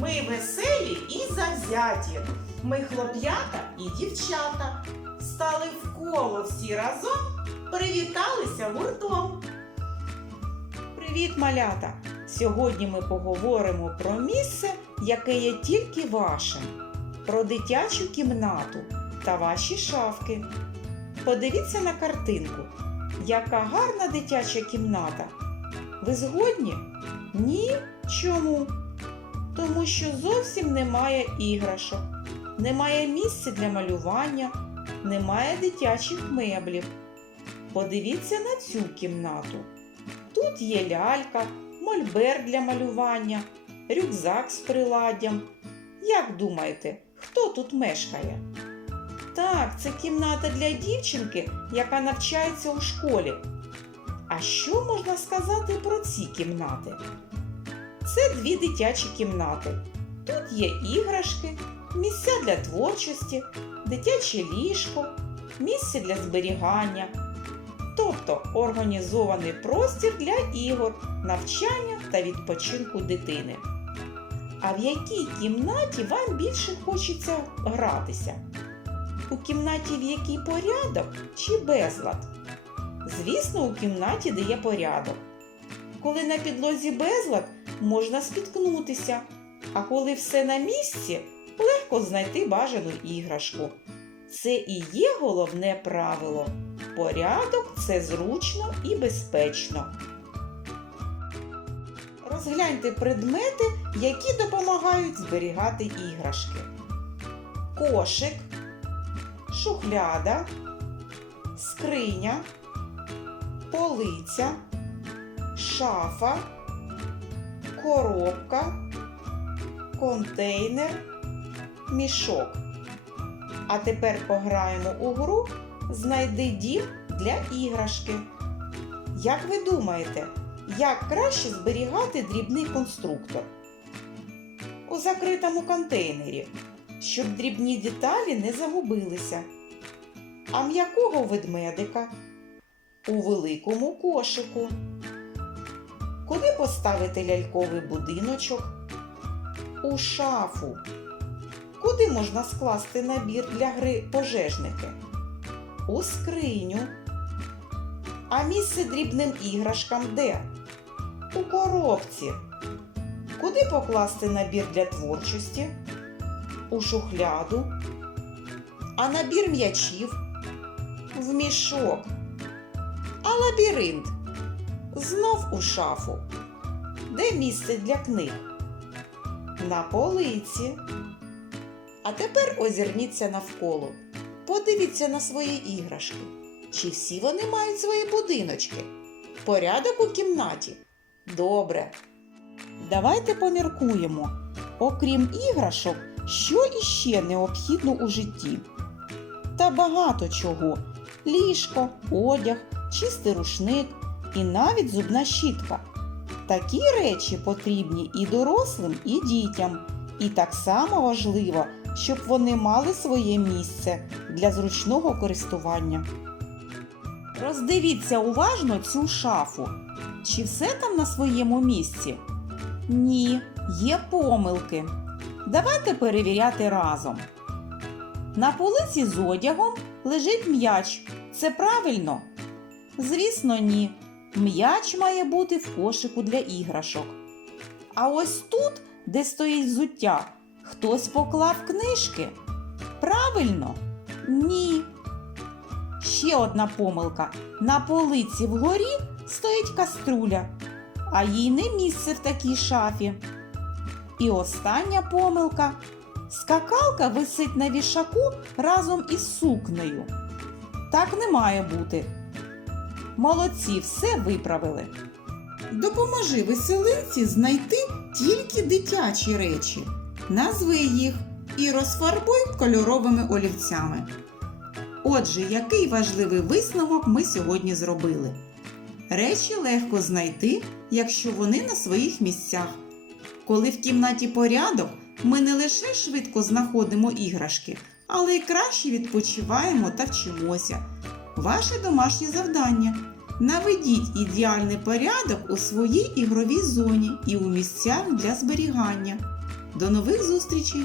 Ми веселі і завзяті. Ми хлоп'ята і дівчата. Стали в коло всі разом, привіталися гуртом. Привіт, малята! Сьогодні ми поговоримо про місце, яке є тільки вашим, про дитячу кімнату та ваші шафки. Подивіться на картинку. Яка гарна дитяча кімната. Ви згодні? Ні. Чому? Тому що зовсім немає іграшок, немає місця для малювання, немає дитячих меблів. Подивіться на цю кімнату. Тут є лялька, мольбер для малювання, рюкзак з приладдям. Як думаєте, хто тут мешкає? Так, це кімната для дівчинки, яка навчається у школі. А що можна сказати про ці кімнати? Це дві дитячі кімнати. Тут є іграшки, місця для творчості, дитяче ліжко, місце для зберігання, тобто організований простір для ігор, навчання та відпочинку дитини. А в якій кімнаті вам більше хочеться гратися? У кімнаті, в якій порядок чи безлад? Звісно, у кімнаті, де є порядок. Коли на підлозі безлад, можна спіткнутися, а коли все на місці, легко знайти бажану іграшку. Це і є головне правило. Порядок це зручно і безпечно. Розгляньте предмети, які допомагають зберігати іграшки. Кошик, шухляда, скриня, полиця, шафа, коробка, контейнер, мішок. А тепер пограємо у гру Знайди дім для іграшки. Як ви думаєте, як краще зберігати дрібний конструктор? У закритому контейнері, щоб дрібні деталі не загубилися. А м'якого ведмедика у великому кошику. Куди поставити ляльковий будиночок? У шафу. Куди можна скласти набір для гри пожежники? У скриню. А місце дрібним іграшкам де? У коробці. Куди покласти набір для творчості? У шухляду. А набір м'ячів в мішок. А лабіринт знов у шафу. Де місце для книг? На полиці. А тепер озирніться навколо. Подивіться на свої іграшки. Чи всі вони мають свої будиночки? Порядок у кімнаті? Добре. Давайте поміркуємо. Окрім іграшок, що іще необхідно у житті? Та багато чого: ліжко, одяг, чистий рушник і навіть зубна щітка. Такі речі потрібні і дорослим, і дітям. І так само важливо, щоб вони мали своє місце для зручного користування. Роздивіться уважно цю шафу. Чи все там на своєму місці? Ні, є помилки. Давайте перевіряти разом. На полиці з одягом лежить м'яч. Це правильно? Звісно, ні. М'яч має бути в кошику для іграшок. А ось тут, де стоїть взуття, хтось поклав книжки. Правильно? Ні. Ще одна помилка. На полиці вгорі стоїть каструля, а їй не місце в такій шафі. І остання помилка. Скакалка висить на вішаку разом із сукнею. Так не має бути. Молодці, все виправили. Допоможи веселинці знайти тільки дитячі речі. Назви їх і розфарбуй кольоровими олівцями. Отже, який важливий висновок ми сьогодні зробили? Речі легко знайти, якщо вони на своїх місцях. Коли в кімнаті порядок, ми не лише швидко знаходимо іграшки, але й краще відпочиваємо та вчимося. Ваше домашнє завдання. Наведіть ідеальний порядок у своїй ігровій зоні і у місцях для зберігання. До нових зустрічей!